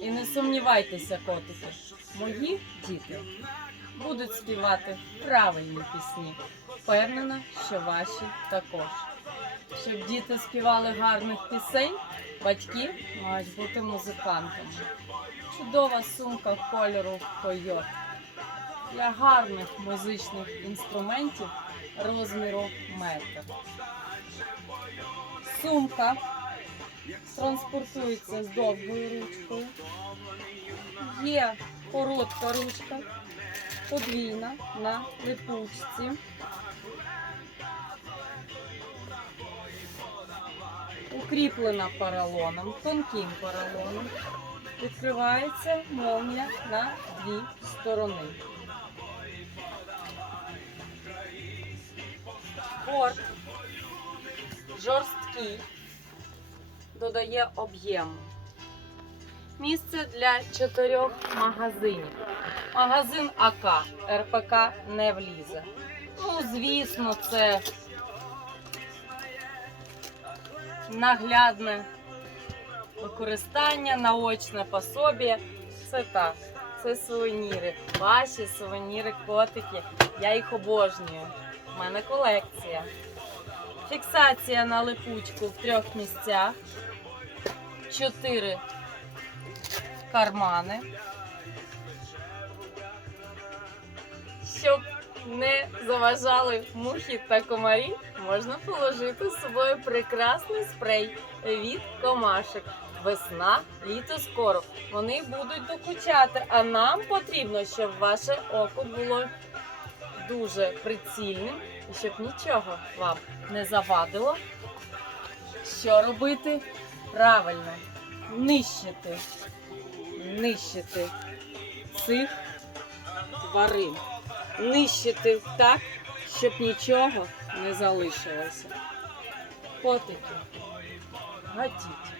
І не сумнівайтеся, котики, мої діти будуть співати правильні пісні. Впевнена, що ваші також. Щоб діти співали гарних пісень, батьки мають бути музикантами. Чудова сумка кольору койот для гарних музичних інструментів розміру метр. Сумка транспортується з довгою ручкою. Є коротка ручка, подвійна на липучці. Укріплена поролоном, тонким поролоном. Відкривається молнія на дві сторони. Борт жорсткий, додає об'єму. Місце для чотирьох магазинів. Магазин АК РПК не влізе. Ну, звісно, це наглядне використання, наочне пособі. Це так. Це сувеніри. Ваші сувеніри, котики. Я їх обожнюю. У мене колекція. Фіксація на липучку в трьох місцях. Чотири кармани. Щоб не заважали мухи та комарі, можна положити з собою прекрасний спрей від комашек. Весна, літо скоро. Вони будуть докучати, а нам потрібно, щоб ваше око було дуже прицільним і щоб нічого вам не завадило. Що робити? Правильно, нищити, нищити цих тварин. Нищити так, щоб нічого не залишилося. Котики, гадіть,